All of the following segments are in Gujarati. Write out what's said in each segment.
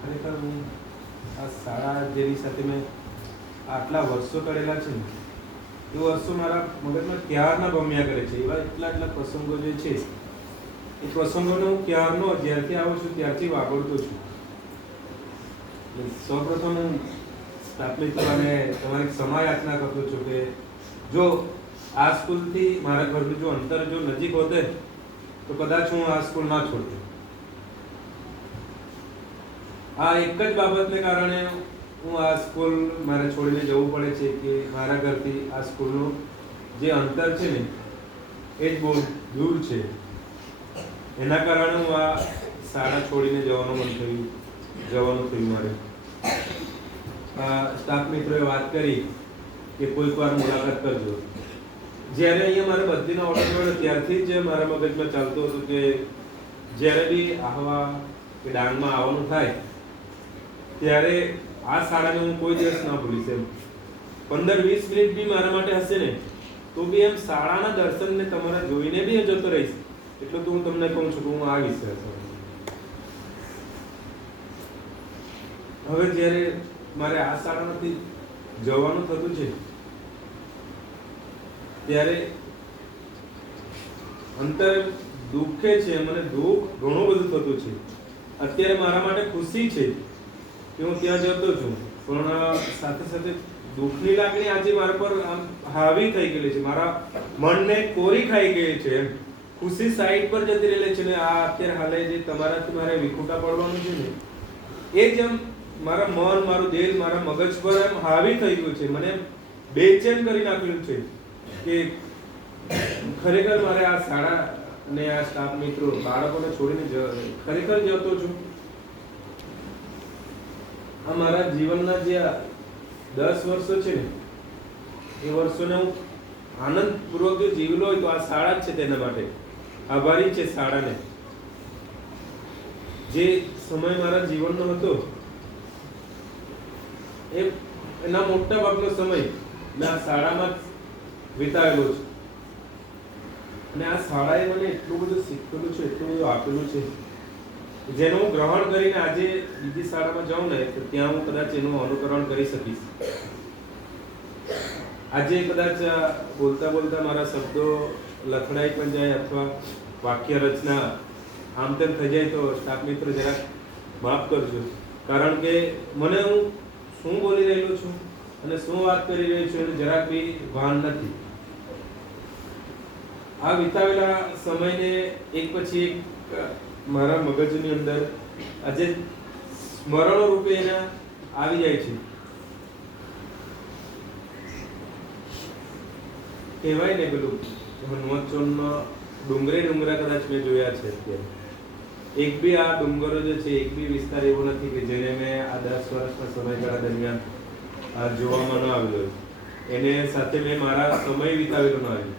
ખરેખર હું આ શાળા જેની સાથે મેં આટલા વર્ષો કરેલા છે ને એ વર્ષો મારા મગજમાં ક્યારના ભમ્યા કરે છે. એવા એટલા પ્રસંગો જે છે એ પ્રસંગોને હું ક્યારનો જ્યારથી આવું છું ત્યારથી વાપરતો છું. સૌપ્રથમ હું અને તમારી ક્ષમા યાચના કરતો છું કે જો આ સ્કૂલથી મારા ઘરનું જો અંતર જો નજીક હોતે તો કદાચ હું આ સ્કૂલ ના છોડતો. આ એક જ બાબતને કારણે હું આ સ્કૂલ મારે છોડીને જવું પડે છે કે મારા ઘરથી આ સ્કૂલનું જે અંતર છે ને એ જ બહુ દૂર છે. એના કારણે હું આ શાળા છોડીને જવાનું થયું મારે. સ્ટાફ મિત્રોએ વાત કરી કે કોઈક વાર મુલાકાત કરજો. જ્યારે અહીંયા મારે બદલીનો ઓર્ડર મળ્યો ત્યારથી જ મારા મગજમાં ચાલતું હતું કે જ્યારે બી આહવા કે ડાંગમાં આવવાનું થાય ત્યારે આ શાળાને હું કોઈ દિવસ ના ભૂલીશ. એમ 15-20 મિનિટ બી મારા માટે હશે ને તો બી એમ શાળાના દર્શનને તમારા જોઈને બી જતો રહીશ. એટલું તો હું તમને કહું છું કે હું આવીશ. હવે જ્યારે મારે આ શાળામાંથી જવાનું થતું છે ત્યારે અંતર દુઃખે છે, મને દુઃખ ઘણું બધું થતું છે. અત્યારે મારા માટે ખુશી છે કે હું ત્યાં જતો છું, પણ સાથે સાથે દુઃખની લાગણી આજે મારા પર હાવી થઈ ગયેલી છે. મારા મનને કોરી ખાઈ ગઈ છે. ખુશી સાઈડ પર જતી રહેલી છે ને આ અત્યારે હાલે જે તમારાથી મારે વિખૂટા પડવાનું છે ને એ જેમ મારા મન, મારું દિલ, મારા મગજ પર એમ હાવી થઈ ગયું છે. મને બેચેન કરી નાખ્યું છે કે ખરેખર મારે આ શાળા અને આ સ્ટાફ મિત્રો બાળકોને છોડીને ખરેખર જતો છું. આ મારા જીવનના જે 10 વર્ષો છે ને એ વર્ષોને હું આનંદપૂર્વક જો જીવેલો હોય તો આ શાળા જ છે. તેના માટે આભારી છે શાળાને. જે સમય મારા જીવનનો હતો એના મોટા ભાગનો સમય મેં આ શાળામાં વિતાવેલો છે. અને આ શાળાએ મને એટલું બધું શીખવેલું છે, એટલું બધું આપેલું છે જેનું હું ગ્રહણ કરીને આજે બીજી શાળામાં જાઉં ને તો ત્યાં હું કદાચ એનું અનુકરણ કરી શકીશ. આજે કદાચ બોલતા મારા શબ્દો લથડાઈ પણ જાય અથવા વાક્ય રચના આમ તેમ થઈ જાય તો સ્ટાફ મિત્રો જરાક માફ કરજો. કારણ કે મને હું શું બોલી રહ્યો છું અને શું વાત કરી રહ્યો છું એનું જરાક બી ભાન નથી. આ વિતાવેલા સમયને એક પછી એક મારા મગજની અંદર આજે સ્મરણો રૂપે એના આવી જાય છે. કહેવાય ને પેલું હનુમંતચોરના ડુંગરા કદાચ મેં જોયા છે. અત્યારે એક બી આ ડુંગરો જે છે એક બી વિસ્તાર એવો નથી કે જેને મેં આ 10 વર્ષના સમયગાળા દરમિયાન જોવામાં ન આવ્યો. એને સાથે મેં મારા સમય વિતાવેલો ન આવ્યો.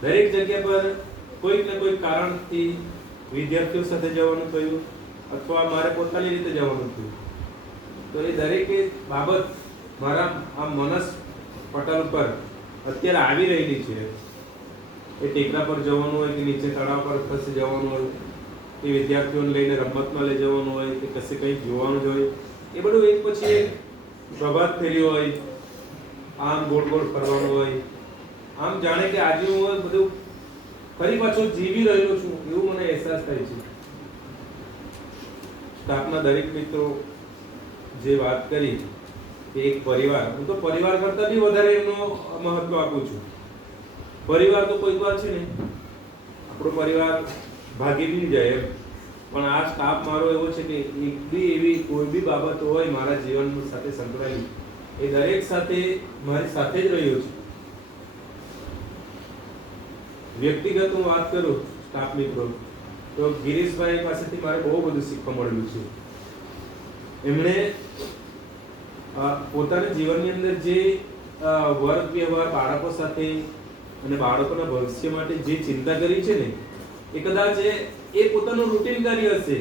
દરેક જગ્યા પર કોઈક ને કોઈક કારણથી વિદ્યાર્થીઓ સાથે જવાનું થયું અથવા મારે પોતાની રીતે જવાનું થયું. તો એ દરેક બાબત મારા આ મનસ પટલ પર અત્યારે આવી રહેલી છે. એ ટેકરા પર જવાનું હોય કે નીચે તળાવ પર કશે જવાનું હોય કે વિદ્યાર્થીઓને લઈને રમતમાં લઈ જવાનું હોય કે કશે કંઈક જોવાનું જ હોય, એ બધું એક પછી એક પ્રભાત ફેર્યો હોય, આમ ગોળ ફરવાનું હોય. આમ જાણે કે આજે હું બધું ફરી પાછો જીવી રહ્યો છું એવું મને અહેસાસ થાય છે. સ્ટાફના દરેક મિત્રો જે વાત કરી કે એક પરિવાર, હું તો પરિવાર કરતા બી વધારે એનો મહત્વ આપું છું. પરિવાર તો કોઈક વાર છે ને આપણો પરિવાર ભાગી બી જાય એમ, પણ આ સ્ટાફ મારો એવો છે કે એક બી એવી કોઈ બી બાબત હોય મારા જીવન સાથે સંકળાયેલી એ દરેક સાથે મારી સાથે જ રહ્યો છે. વ્યક્તિગત હું વાત કરું સ્ટાફ મિત્રો તો ગિરીશભાઈ પાસેથી મારે બહુ બધું શીખવા મળેલું છે. એમણે પોતાના જીવનની અંદર જે વર્ગ વ્યવહાર બાળકો સાથે અને બાળકોના ભવિષ્ય માટે જે ચિંતા કરી છે ને એ કદાચ એ પોતાનું રૂટીન કાર્ય હશે.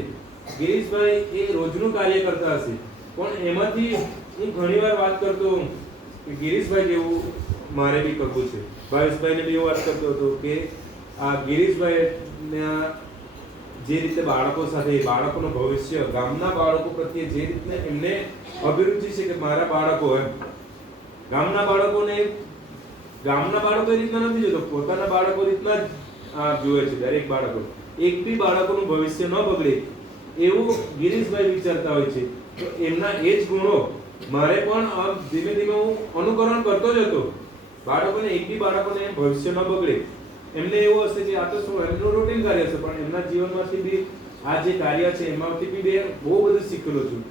ગિરીશભાઈ એ રોજનું કાર્ય કરતા હશે, પણ એમાંથી હું ઘણીવાર વાત કરતો કે ગિરીશભાઈ જેવું મારે બી કરવું છે. ભાવેશભાઈને બી વાત કરતો હતો કે આ ગિરીશભાઈના જે રીતે બાળકો સાથે બાળકોનું ભવિષ્ય, ગામના બાળકો પ્રત્યે જે રીતે એમને અભિરુચિ છે કે મારા બાળકો ગામના બાળકો એ રીતના નથી જોતો, પોતાના બાળકો રીતના જ જુએ છે દરેક બાળકો. એક બી બાળકોનું ભવિષ્ય ન બગડે એવું ગિરીશભાઈ વિચારતા હોય છે. તો એમના એ જ ગુણો મારે પણ ધીમે ધીમે હું અનુકરણ કરતો જ હતો. બાળકોને એક બી બાળકોને ભવિષ્ય ન બગડે એમને એવું હશે કે આ તો શું એમનું રૂટીન કાર્ય છે, પણ એમના જીવનમાંથી બી આ જે કાર્ય છે એમાંથી બી બહુ બધું શીખેલો છું.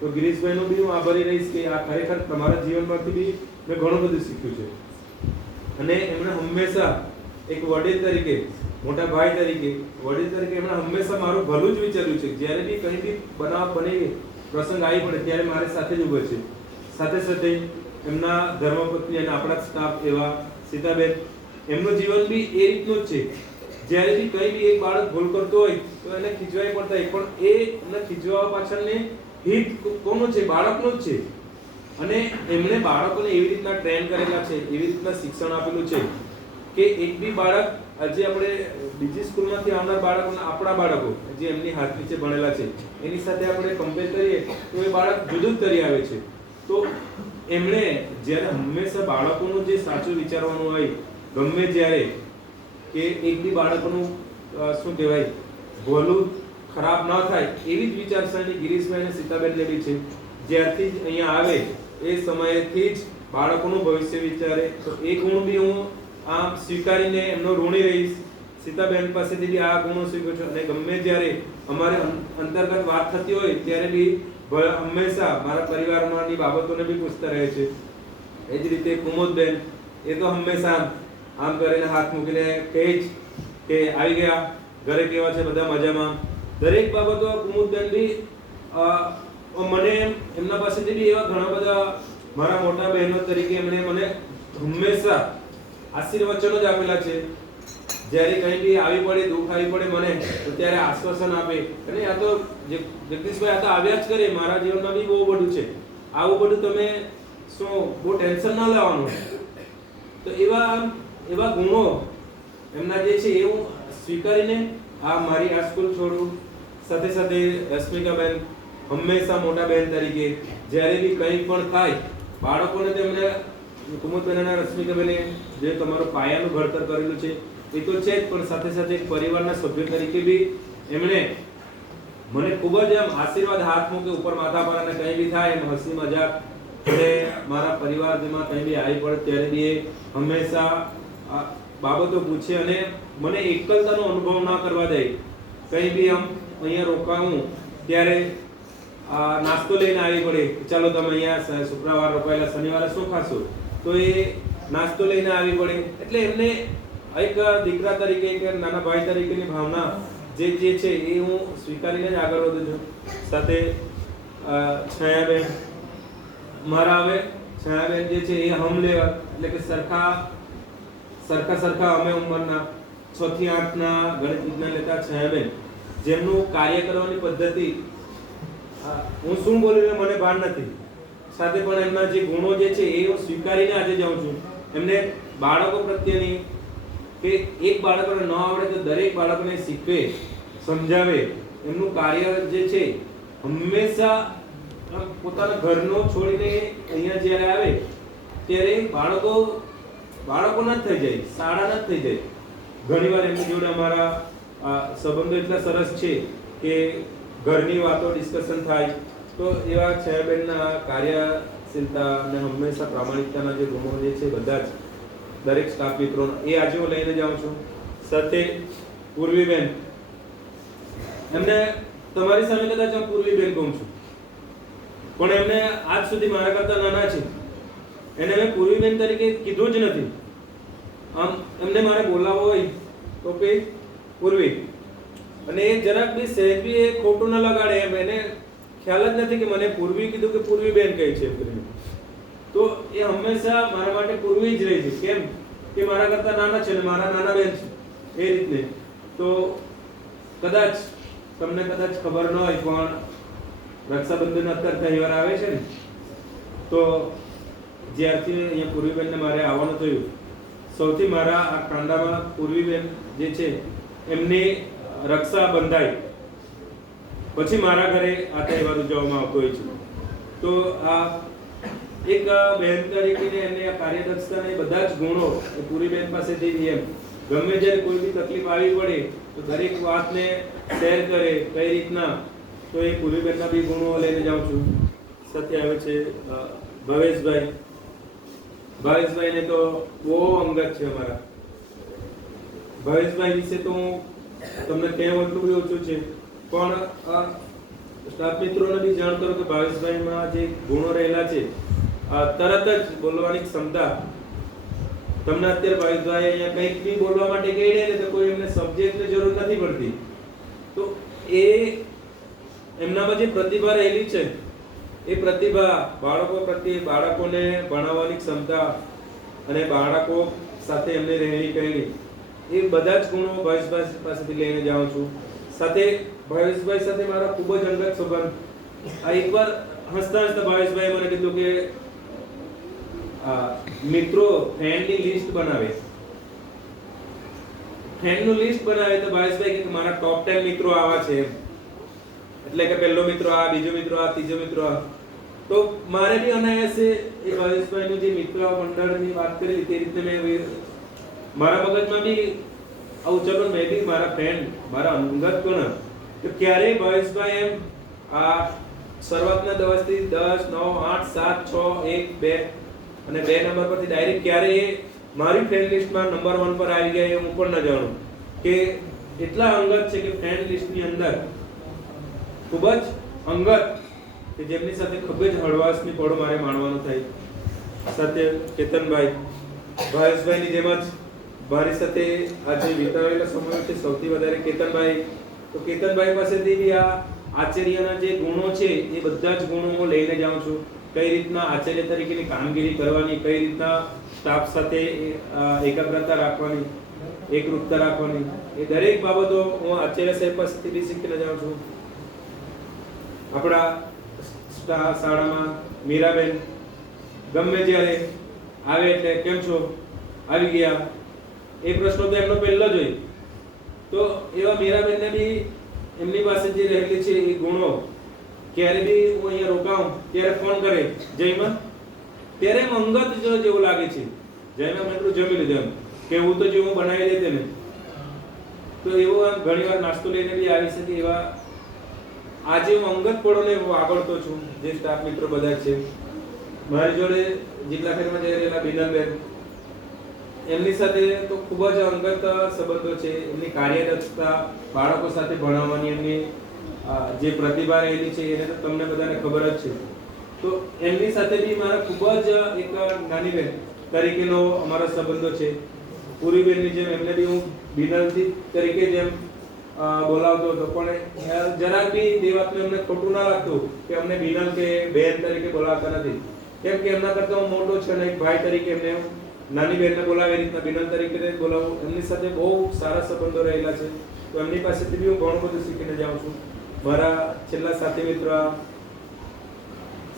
તો ગિરીશભાઈનો બી હું આભારી રહીશ કે આ ખરેખર તમારા જીવનમાંથી બી મેં ઘણું બધું શીખ્યું છે. અને એમણે હંમેશા એક વડીલ તરીકે, મોટા ભાઈ તરીકે, વડીલ તરીકે એમણે હંમેશા મારું ભલું જ વિચાર્યું છે. જ્યારે બી કંઈ બી બનાવ બને, પ્રસંગ આવી પડે ત્યારે મારી સાથે જ ઊભા છે. સાથે સાથે એમના ધર્મપત્ની અને આપણા સ્ટાફ એવા સીતાબેન, એમનું જીવન બી એ રીતનું જ છે. જ્યારે બી કંઈ બી એક બાળક ભૂલ કરતો હોય તો એને ખીજવાય પડતા હોય, પણ એને ખીજવા પાછળને હિત કોનું છે? બાળકનું જ છે. અને એમણે બાળકોને એવી રીતના ટ્રેન કરેલા છે, એવી રીતના શિક્ષણ આપેલું છે કે એક બી બાળક, આજે આપણે બીજી સ્કૂલમાંથી આવનાર બાળકોને આપણા બાળકો જે એમની હાથ નીચે ભણેલા છે એની સાથે આપણે કમ્પેર કરીએ તો એ બાળક જુદું જ તરી આવે છે. તો એમણે જ્યારે હંમેશા બાળકોનું જે સાચું વિચારવાનું હોય, ગમે જ્યારે કે એક બી બાળકોનું શું કહેવાય ભલું ખરાબ ન થાય એવી જ વિચારસરણી ગિરીશભાઈ અને સીતાબેનને બી છે. જ્યારથી જ અહીંયા આવે એ સમયથી જ બાળકોનું ભવિષ્ય વિચારે. તો એ ગુણ બી હું આમ સ્વીકારીને એમનો ઋણી રહીશ. સીતાબેન પાસેથી બી આ ગુણો શીખ્યો છું. અને ગમે જ્યારે અમારે અંતર્ગત વાત થતી હોય ત્યારે બી હંમેશા મારા પરિવારની બાબતોને બી પૂછતા રહે છે. એ જ રીતે કુમુદબેન, એ તો હંમેશા આમ કરીને હાથ મૂકીને કહે જ કે આવી ગયા, ઘરે કેવા છે? બધા મજામાં. દરેક બાબતો કુમુદબેન બી મને એમના પાસેથી બી એવા ઘણા બધા મારા મોટા બહેનો તરીકે એમણે મને હંમેશા આશીર્વચનો જ આપેલા છે. જ્યારે કંઈ બી આવી પડે, દુઃખ આવી પડે મને, તો ત્યારે આશ્વાસન આપે. અને આ તો જગદીશભાઈ આ તો આવ્યા જ કરે, મારા જીવનમાં બી બહુ બધું છે, આવું બધું તમે શું બહુ ટેન્શન ના લેવાનું. તો એવા ગુણો એમના જે છે એ હું સ્વીકારીને મારી આ સ્કૂલ છોડું. સાથે સાથે રશ્મિકાબેન હંમેશા મોટા બહેન તરીકે જ્યારે બી કંઈ પણ થાય બાળકોને તેમને કુમુદબેન અને રશ્મિકાબેને જે તમારું પાયાનું ઘડતર કરેલું છે એ તો છે જ, પણ સાથે સાથે એક પરિવારના સભ્ય તરીકે બી એમણે મને ખૂબ જ આમ આશીર્વાદ હાથ મૂકે ઉપર માથા પર, અને કંઈ બી થાય એમ હસી મજાક અને મારા પરિવાર જેમાં કંઈ બી આવી પડે ત્યારે બી એ હંમેશા બાબતો પૂછે અને મને એકલતાનો અનુભવ ના કરવા દે. કંઈ બી આમ અહીંયા રોકાવું ત્યારે નાસ્તો લઈને આવી પડે, ચાલો તમે અહીંયા શુક્રવાર રોકાયેલા, શનિવારે શું ખાશો? તો એ નાસ્તો લઈને આવી પડે. એટલે એમને એક દીકરા તરીકે, એક નાના ભાઈ તરીકેની ભાવના જે છે એ હું સ્વીકારીને જ આગળ વધું છું. સાથે છાયાબેન મારા, હવે છાયાબેન જે છે એ હમલેવર, એટલે કે સરખા અમે ઉંમરના 6 થી 8 ના ગણિત વિજ્ઞાન લેતા છાયાબેન, જેમનું કાર્ય કરવાની પદ્ધતિ હું શું બોલ્યું મને ભાન નથી, સાથે પણ એમના જે ગુણો જે છે એ હું સ્વીકારીને આજે જાઉં છું. એમને બાળકો પ્રત્યેની કે એક બાળકોને ન આવડે તો દરેક બાળકોને શીખવે, સમજાવે. એમનું કાર્ય જે છે હંમેશા પોતાના ઘરનો છોડીને અહીંયા જ્યારે આવે ત્યારે બાળકોના જ થઈ જાય, શાળાના જ થઈ જાય. ઘણીવાર એમની જોડે અમારા સંબંધો એટલા સરસ છે કે ઘરની વાતો ડિસ્કશન થાય. તો એવા છાયાબેનના કાર્યશીલતા અને હંમેશા પ્રામાણિકતાના જે ગુણો જે છે બધા જ દરેક સ્ટાફ મિત્રો એ આજે હું લઈને જાઉં છું. સાથે પૂર્વીબેન, એમને તમારી સામે કદાચ હું પૂર્વીબેન કહું છું, પણ એમને આજ સુધી મારા કરતા નાના છે, એને મેં પૂર્વીબેન તરીકે કીધું જ નથી. આમ એમને મારે બોલાવો હોય તો કે પૂર્વી, અને એ જરાક બી સહેજ બી એ ખોટું ન લગાડે એમ, એને ખ્યાલ જ નથી કે મને પૂર્વી કીધું કે પૂર્વીબેન કહે છે. તો એ હંમેશા મારા માટે પૂર્વી જ રહી છે. કેમ કે મારા કરતા નાના છે અને મારા નાના બેન છે એ રીતને. તો કદાચ તમને ખબર ન હોય, પણ રક્ષાબંધન અત્યારે તહેવાર આવે છે ને, તો જ્યારથી અહીંયા પૂર્વીબેનને મારે આવવાનું થયું, સૌથી મારા આ કાંડામાં પૂર્વીબેન જે છે એમની રક્ષા બંધાઈ પછી મારા ઘરે આ તહેવાર ઉજવવામાં આવતો હોય છે. તો આ એક બહેન તરીકે એમને આ કાર્યદક્ષતા ને બધા જ ગુણો પૂરી બેન પાસેથી એમ ગમે જ્યારે કોઈ બી તકલીફ આવી પડે તો દરેક વાતને શેર કરે કઈ રીતના, તો એ પૂરી બેનના બી ગુણો લઈને જાઉં છું. સાથે આવે છે ભાવેશભાઈ. ભાવેશભાઈને તો બહુ અંગત છે અમારા. ભાવેશભાઈ વિશે તો હું તમને કહેવું એટલું બધું ઓછું છે, પણ સ્ટાફ મિત્રોને બી જાણ કરો કે ભાવેશભાઈમાં જે ગુણો રહેલા છે, તરત જ બોલવાની ક્ષમતા. તમને અત્યારે ભાવેશભાઈ અહીંયા કંઈક બી બોલવા માટે કહી દે ને તો કોઈ એમને સબ્જેક્ટની જરૂર નથી પડતી. તો એ એમનામાં જે પ્રતિભા રહેલી છે એ પ્રતિભા બાળકો પ્રત્યે, બાળકોને ભણાવવાની ક્ષમતા અને બાળકો સાથે એમને રહેલી કહેલી, એ બધા જ ગુણો ભાવેશભાઈ પાસેથી લઈને જાઉં છું. સાથે ભાવેશભાઈ સાથે મારા ખૂબ જ અંગત સંબંધ. આ એકવાર હસતા હસતા ભાવેશભાઈ મને કીધું કે મિત્રો ફ્રેન્ડની લિસ્ટ બનાવે. ફ્રેન્ડનું લિસ્ટ બનાવે તો ભાવેશભાઈ કે મારા ટોપ 10 મિત્રો આવા છે, એટલે કે પહેલો મિત્રો આ, બીજો મિત્રો આ, ત્રીજો મિત્રો આ. તો મારે બી અનાયાસે એ ભાવેશભાઈનું જે મિત્ર મંડળની વાત કરી તે રીતે મેં મારા મગજમાં બી આવું ચલો મેં બી મારા ફ્રેન્ડ, મારા અંગત કોણ તો ક્યારેય ભાવેશભાઈ એમ આ શરૂઆતના દિવસથી 10, 9, 8, 7, 6, 1, 2 અને 2 નંબર પરથી ડાયરેક્ટ ક્યારેય મારી ફ્રેન્ડ લિસ્ટમાં નંબર 1 પર આવી ગયા એ હું પણ ન જાણું. કે એટલા અંગત છે કે ફ્રેન્ડ લિસ્ટની અંદર ખૂબ જ અંગત કે જેમની સાથે ખૂબ જ હળવાશની પળો મારે માણવાનું થાય. સાથે કેતનભાઈ, ભાવેશભાઈની જેમ જ મારી સાથે આજે વિતાવેલા સમય છે સૌથી વધારે કેતનભાઈ. તો કેતનભાઈ પાસેથી બી આ આચાર્યના જે ગુણો છે એ બધા જ ગુણો હું લઈને જાઉં છું. કઈ રીતના આચાર્ય તરીકેની કામગીરી કરવાની, કઈ રીતના સ્ટાફ સાથે એકાગ્રતા રાખવાની, એકરૂપતા રાખવાની, એ દરેક બાબતો હું આચાર્ય સાહેબ પાસેથી બી શીખીને જાઉં છું. આપણા શાળામાં મીરાબેન ગમે જ્યારે આવે એટલે કેમ છો, આવી ગયા, એ પ્રશ્નો તો એમનો પહેલો જ હોય. તો એવા મીરાબેનને બી એમની પાસે જે રહેલી છે એ ગુણો, ક્યારે બી હું અહીંયા રોકાઉં ત્યારે ફોન કરે જયમાં, ત્યારે એમ અંગત જેવું લાગે છે. જયમાં મેં એટલું જમી લીધું એમ કે હું તો જેવું બનાવી દે તેને. તો એવો આમ ઘણી વાર નાસ્તો લઈને બી આવી શકે એવા આજે હું અંગત પળોને આગળતો છું. જે સ્ટાફ મિત્રો બધા છે મારી જોડે જિલ્લા ફેરમાં જઈ રહેલા બિનલબેન, એમની સાથે તો ખૂબ જ અંગત સંબંધો છે. એમની કાર્યદક્ષતા, બાળકો સાથે ભણાવવાની એમની જે પ્રતિભા રહેલી છે એને તો તમને બધાને ખબર જ છે. તો એમની સાથે બી મારા ખૂબ જ એક નાની બેન તરીકેનો અમારા સંબંધો છે. પૂરી બેનની જેમ એમને બી હું બિનલથી તરીકે જેમ બોલાવતો હતો, પણ જરાક બી એ વાતનું એમને ખોટું ના લાગતું કે અમને બિનલ કે બેન તરીકે બોલાવતા નથી. કેમ કે એમના કરતા હું મોટો છે અને એક ભાઈ તરીકે એમને નાની બહેનને બોલાવે એ રીતના બિનલ તરીકે બોલાવું. એમની સાથે બહુ સારા સંબંધો રહેલા છે. તો એમની પાસેથી બી હું ઘણું બધું શીખીને જાઉં છું. મારા છેલ્લા સાથી મિત્ર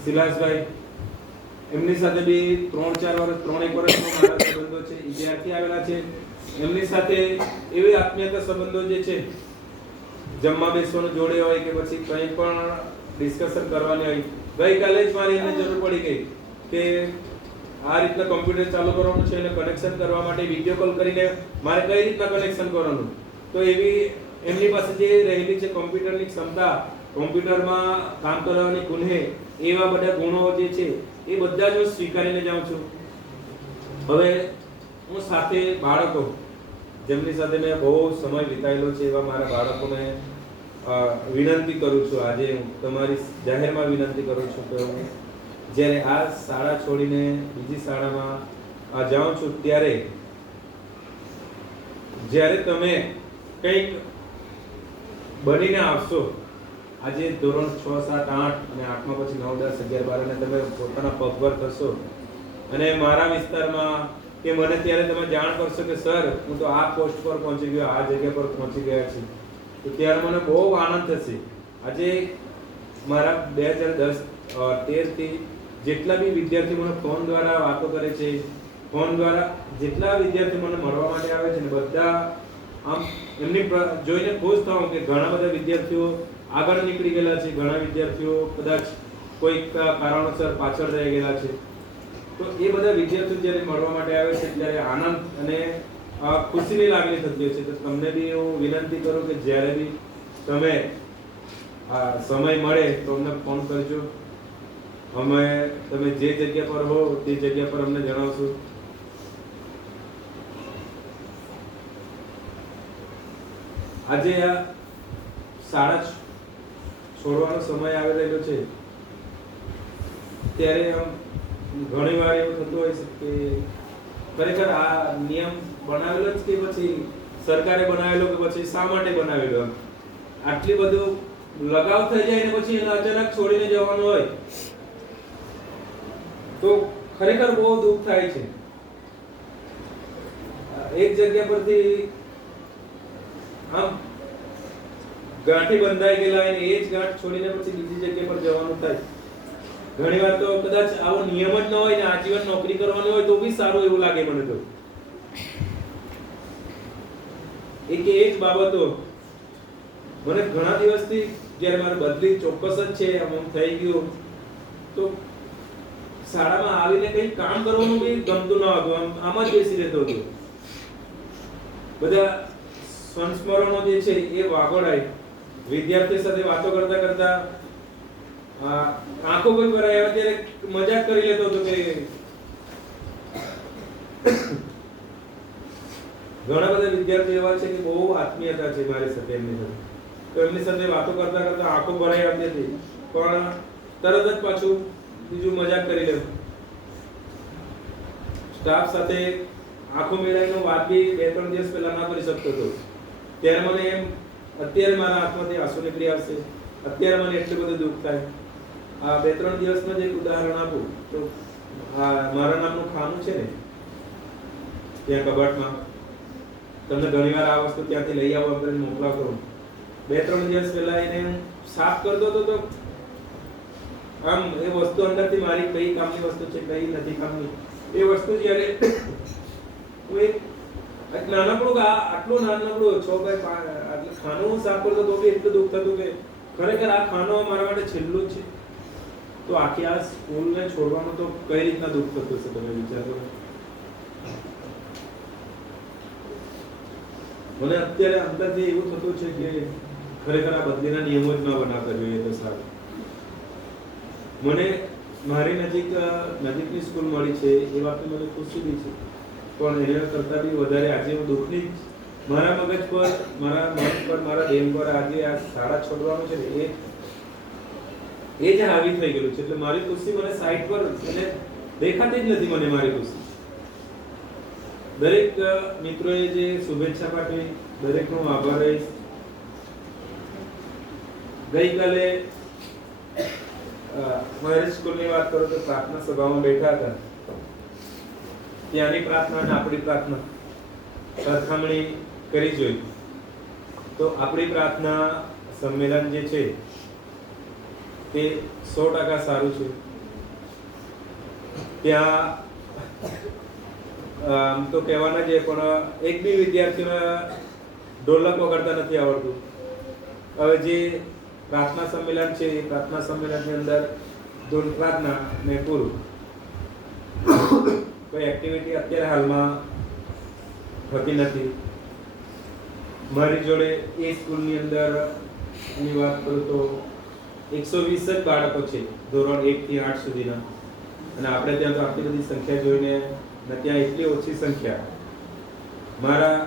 સિલાસભાઈ, એમની સાથે બી 3-4 વર્ષ 3-1 વર્ષનો મારા સંબંધો છે. જ્યારથી આવેલા છે એમની સાથે એવી આત્મીયતા સંબંધો જે છે, જમવા બેસવાનું જોડે હોય કે પછી કંઈ પણ ડિસ્કશન કરવાની હોય. ગઈકાલે જ મારી એમને જરૂર પડી ગઈ કે આ રીતના કમ્પ્યુટર ચાલુ કરવાનું છે અને કનેક્શન કરવા માટે વિડિયો કોલ કરીને મારે કઈ રીતના કનેક્શન કરવાનું. તો એવી એમની પાસે જે રહેલી છે કમ્પ્યુટરની ક્ષમતા, કોમ્પ્યુટરમાં કામ કરવાની કુનેહ, એવા બધા ગુણો જે છે એ બધા જ હું સ્વીકારીને જાઉં છું. હવે હું સાથે બાળકો જેમની સાથે મેં બહુ સમય વિતાવેલો છે એવા મારા બાળકોને વિનંતી કરું છું. આજે હું તમારી જાહેરમાં વિનંતી કરું છું કે હું જ્યારે આ શાળા છોડીને બીજી શાળામાં જાઉં છું ત્યારે જ્યારે તમે કંઈક બનીને આવશો, આજે ધોરણ 6, 7, 8 અને 8માં પછી 9, 10, 11, 12 અને તમે પોતાના પગભર થશો અને મારા વિસ્તારમાં કે મને ત્યારે તમે જાણ કરશો કે સર હું તો આ પોસ્ટ પર પહોંચી ગયો, આ જગ્યા પર પહોંચી ગયા છે, તો ત્યારે મને બહુ આનંદ થશે. આજે મારા 2013 થી જેટલા બી વિદ્યાર્થી મને ફોન દ્વારા વાતો કરે છે, ફોન દ્વારા જેટલા વિદ્યાર્થી મને મળવા માટે આવે છે ને બધા આમ એમની જોઈને ખુશ થાઉં કે ઘણા બધા વિદ્યાર્થીઓ આગળ નીકળી ગયેલા છે, ઘણા વિદ્યાર્થીઓ કદાચ કોઈક કારણોસર પાછળ રહી ગયેલા છે. તો એ બધા વિદ્યાર્થીઓ જ્યારે મળવા માટે આવે છે ત્યારે આનંદ અને ખુશીની લાગણી થતી હોય છે. તો તમને બી હું વિનંતી કરું કે જ્યારે બી તમે સમય મળે તો અમને ફોન કરજો. તમે જે જગ્યા પર હો તે જગ્યા પર અમને જણાવશો. આજે આ શાળા છોડવાનો સમય આવી રહેલો છે ત્યારે આમ ઘણી વાર એવું થતું હોય છે કે ખરેખર આ નિયમ બનાવેલો જ કે પછી સરકારે બનાવેલો કે પછી શા માટે બનાવેલો? આટલી બધું લગાવ થઈ જાય ને પછી એને અચાનક છોડીને જવાનું હોય તો ખરેખર બહુ દુઃખ થાય છે. એક જગ્યા પરથી આમ ગાંઠી બંધાઈ ગયેલા હોય ને એ જ ગાંઠ છોડીને પછી બીજી જગ્યા પર જવાનું થાય. ઘણીવાર તો કદાચ આવો નિયમ જ ન હોય ને આજીવન નોકરી કરવાની હોય તો બી સારું એવું લાગે મને તો. એક જ બાબતો મને ઘણા દિવસથી જ્યારે મારે બદલી ચોક્કસ જ છે આમ થઈ ગયું તો શાળામાં આવીને કંઈ કામ કરવાનું બી ગમતું ન હતું. આમ જ બેસી રહેતો હતો. બધા સંસ્મરણો જે છે એ વાગોળાય. વિદ્યાર્થી સાથે વાતો કરતા કરતા આંખો કોઈ ભરાય આવે ત્યારે મજાક કરી લેતો હતો કે ઘણા બધા વિદ્યાર્થીઓ એવા છે કે બહુ આત્મીયતા છે મારી સાથે એમની સાથે. તો એમની સાથે વાતો કરતા કરતા આંખો ભરાઈ આવતી હતી પણ તરત જ પાછું બીજું મજાક કરી લેવું. સ્ટાફ સાથે આંખો મેળાવીનો વાત બી 2-3 દિવસ પહેલા ના કરી શકતો હતો. ત્યારે મને એમ અત્યારે મારા આંખમાંથી આંસુ નીકળી આવશે. અત્યારે મને એટલું બધું દુઃખ થાય. આ 2-3 દિવસનું જ એક ઉદાહરણ આપું તો મારા નામનું ખાનું છે ને ત્યાં કબાટમાં, તમને ઘણીવાર આ વસ્તુ ત્યાંથી લઈ આવો એમ કરીને મોકલાવતો. 2-3 દિવસ પહેલા એને સાફ કરતો હતો તો આમ એ વસ્તુ અંદરથી મારી કઈ કામની વસ્તુ છે કઈ નથી કામની એ વસ્તુ જ્યારે હું એક નાનકડું આટલું નાનકડું 6x5 આટલું ખાનું હું સાફ કરતો તો બી એટલું દુઃખ થતું કે ખરેખર આ ખાનું મારા માટે છેલ્લું જ છે. તો આખી આ સ્કૂલને છોડવાનું તો કઈ રીતના દુઃખ થતું હશે તમે વિચાર કરો. મને અત્યારે અંદરથી એવું થતું છે કે ખરેખર આ બદલીના નિયમો જ ન બનાવતા જોઈએ તો સારું. મને મારી નજીકની સ્કૂલ મળી છે એ વાતની મને ખુશી બી છે પણ એના કરતાં બી વધારે આજે હું દુઃખની મારા મગજ પર મારા મન પર મારા દેહ પર આજે આ શાળા છોડવાનું છે ને એ જ હાવી થઈ ગયેલું છે. એટલે મારી ખુશી મને સાઈડ પર એટલે દેખાતી જ નથી મને મારી ખુશી. દરેક મિત્રોએ જે શુભેચ્છા પાઠવી દરેકનો આભાર રહીશ. ગઈકાલે મારી સ્કૂલની વાત કરું તો પ્રાર્થના સભામાં બેઠા હતા. ત્યાંની પ્રાર્થના અને આપણી પ્રાર્થના સરખામણી કરી જોઈ તો આપણી પ્રાર્થના સંમેલન જે છે તે 100% સારું છે. ત્યાં તો કહેવાના જ પણ એક બી વિદ્યાર્થીને ઢોલક વગાડતા નથી આવડતું. હવે જે પ્રાર્થના સંમેલન છે એ પ્રાર્થના સંમેલનની અંદર ધૂન પ્રાર્થના ને પૂરું કોઈ એક્ટિવિટી અત્યારે હાલમાં થતી નથી. મારી જોડે એ સ્કૂલની અંદર ની વાત કરું તો 120 જ બાળકો છે ધોરણ 1 થી 8 સુધીના અને આપણે ત્યાં તો આટલી બધી સંખ્યા જોઈને ને ત્યાં એટલી ઓછી સંખ્યા. મારા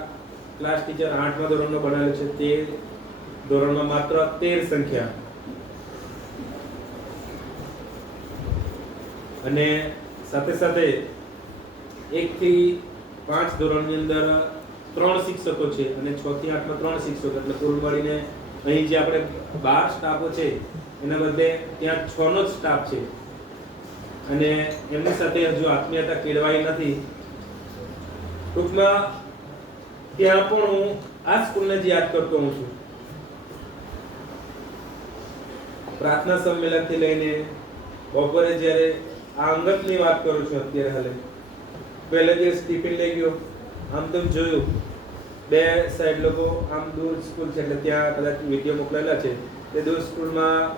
ક્લાસ ટીચર 8મા ધોરણનો બનાવેલો છે તે ધોરણમાં માત્ર 13 સંખ્યા અને સાથે સાથે 1 થી 5 ધોરણની અંદર 3 શિક્ષકો છે અને 6 થી 8માં 3 શિક્ષકો એટલે કુલ મળીને અહીં જે આપણે 12 સ્ટાફો છે એના બદલે ત્યાં 6 નો જ સ્ટાફ છે અને એમની સાથે હજુ આત્મીયતા કેળવાઈ નથી. ટૂંકમાં ત્યાં પણ હું આ સ્કૂલને જ યાદ કરતો હું છું. પ્રાર્થના સંમેલનથી લઈને બપોરે જ્યારે આ અંગતની વાત કરું છું અત્યારે હાલે પહેલે દિવસ ટિફિન લઈ ગયો આમ તો જોયું બે સાઈડ લોકો આમ દૂર સ્કૂલ છે એટલે ત્યાં કદાચ વિડીયો મોકલેલા છે તે દો સ્કૂલમાં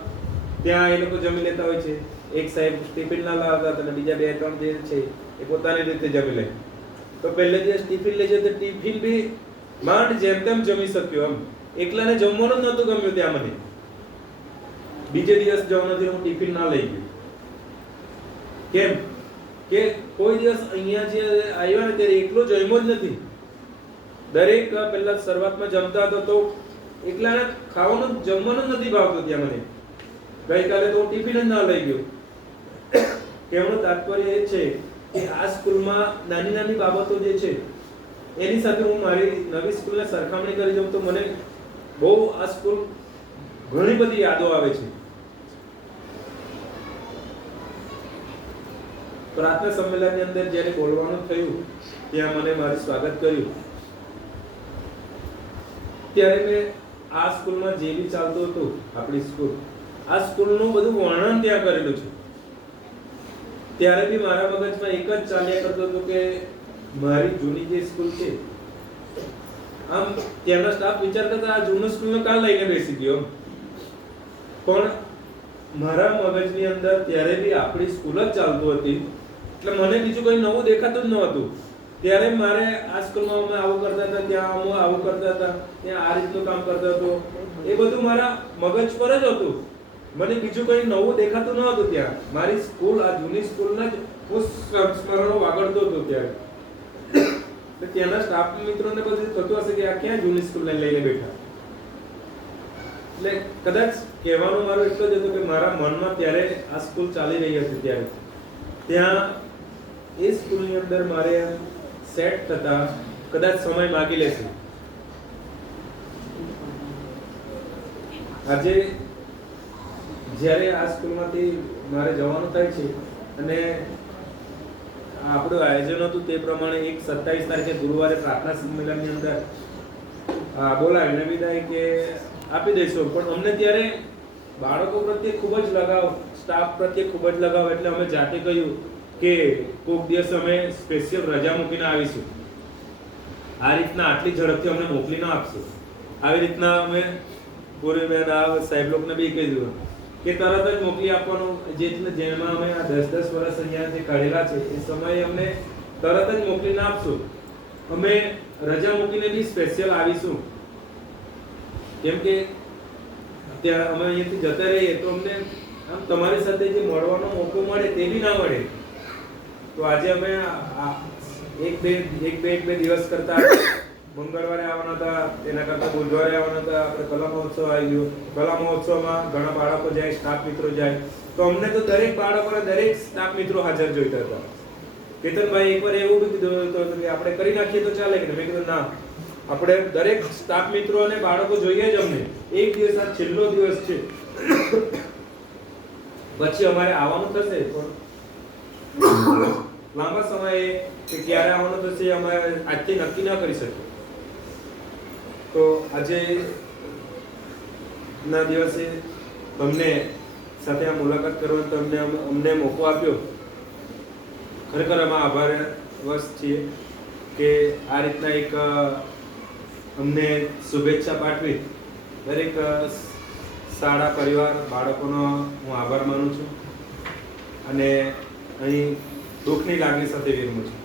ત્યાં એ લોકો જમી લેતા હોય છે. એક સાહેબ ટિફિન ના લાવતા હતા અને બીજા 2-3 જે છે એ પોતાની રીતે જમી લે. તો પહેલે દિવસ ટિફિન લઈ જતો, ટિફિન બી માંડ જેમ તેમ જમી શક્યો. આમ એકલાને જમવાનું જ નહોતું ગમ્યું ત્યાં મને. બીજે દિવસ જવાનાથી હું ટિફિન ના લઈ ગયો. કેમ કે કોઈ દિવસ અહીંયા જે આવ્યા ને ત્યારે એકલો જમ્યો જ નથી. દરેક પહેલા શરૂઆતમાં જમતા હતો તો એકલાને ખાવાનું જમવાનું જ નથી ભાવતું ત્યાં મને. ગઈકાલે તો હું ટિફિન જ ના લઈ ગયો. કહેવાનું તાત્પર્ય એ છે કે આ સ્કૂલમાં નાની નાની બાબતો જે છે એની સાથે હું મારી નવી સ્કૂલને સરખામણી કરી જોઉં તો મને બહુ આ સ્કૂલ ઘણી બધી યાદો આવે છે. પ્રાર્થના સંમેલનની અંદર જ્યારે બોલવાનું થયું ત્યાં મને મારું સ્વાગત કર્યું ત્યારે મેં આ સ્કૂલમાં જે બી ચાલતું હતું આપણી સ્કૂલ, આ સ્કૂલનું બધું વર્ણન ત્યાં કરેલું છે. ત્યારે બી મારા મગજમાં એક જ ચાલ્યા કરતો હતો કે મારી જૂની જે સ્કૂલ છે, આમ ત્યાંનો સ્ટાફ વિચારતા હતા આ જૂનું સ્કૂલને કાલ લઈને બેસી ગયો. પણ મારા મગજની અંદર ત્યારે બી આપણી સ્કૂલ જ ચાલતું હતી એટલે મને બીજું કંઈ નવું દેખાતું જ નહોતું. ત્યારે મારે આ સ્કૂલમાં અમે આવું કરતા હતા, ત્યાં અમે આવું કરતા હતા, ત્યાં આ રીતનું કામ કરતા હતો, એ બધું મારા મગજ પર જ હતું. મને બીજું કંઈ નવું દેખાતું ન હતું. ત્યાં મારી સ્કૂલ, આ જૂની સ્કૂલના જ હું સ્મરણો વાગડતો હતો ત્યારે. ત્યાંના સ્ટાફ મિત્રોને બધું થતું હશે કે આ ક્યાં જૂની સ્કૂલને લઈને બેઠા. એટલે કદાચ કહેવાનો મારો એટલો જ હતો કે મારા મનમાં ત્યારે આ સ્કૂલ ચાલી રહી હતી. ત્યારે ત્યાં એ સ્કૂલની અંદર મારે સેટ થતા કદાચ સમય માંગી લેશે. આજે જ્યારે આ સ્કૂલમાંથી મારે જવાનું થાય છે અને આપણું આયોજન હતું તે પ્રમાણે 27 તારીખે ગુરુવારે પ્રાર્થના સંમેલનની અંદર બોલાવીને વિદાય કે આપી દઈશું. પણ અમને ત્યારે બાળકો પ્રત્યે ખૂબ જ લગાવ, સ્ટાફ પ્રત્યે ખૂબ જ લગાવ, એટલે અમે જાતે કહ્યું કે કોઈક દિવસ અમે સ્પેશિયલ રજા મૂકીને આવીશું. આ રીતના આટલી ઝડપથી અમને મોકલી ન આપશું. આવી રીતના અમે પૂર્વબેન આ સાહેબ લોકોને બી કીધું કે તરત જ મોકલી આપવાનું. જેમાં અમે આ 10-10 વર્ષ અહીંયા જે કાઢેલા છે એ સમયે અમને તરત જ મોકલીને આપશું. અમે રજા મૂકીને બી સ્પેશિયલ આવીશું. કેમ કે ત્યાં અમે અહીંયાથી જતા રહીએ તો અમને આમ તમારી સાથે જે મળવાનો મોકો મળે તે બી ના મળે. તો આજે અમે એક બે દિવસ કરતા મંગળવારે આવવાના હતા, તેના કરતા બુધવારે આવવાના હતા. આપણે કલા મહોત્સવ આવી ગયો. કલા મહોત્સવમાં ઘણા બાળકો જાય, સ્ટાફ મિત્રો જાય. તો અમને તો દરેક બાળકોને દરેક સ્ટાફ મિત્રો હાજર જોઈતા હતા. કેતનભાઈ એકવાર એવું બી કીધું હતું કે આપણે કરી નાખીએ તો ચાલે કે મેં કીધું ના, આપણે દરેક સ્ટાફ મિત્રો અને બાળકો જોઈએ જ અમને. એક દિવસ આ છેલ્લો દિવસ છે, પછી અમારે આવવાનું થશે પણ લાંબા સમયે કે ક્યારે આવવાનું થશે અમે આજથી નક્કી ન કરી શકીએ. તો આજે ના દિવસે તમને સાથે આ મુલાકાત કરવાનો તમને અમને મોકો આપ્યો. ખરેખર અમે આભારવશ છીએ કે આ રીતના એક અમને શુભેચ્છા પાઠવી. દરેક શાળા પરિવાર બાળકોનો હું આભાર માનું છું અને અહીં દુઃખની લાગણી સાથે વિરમું છું.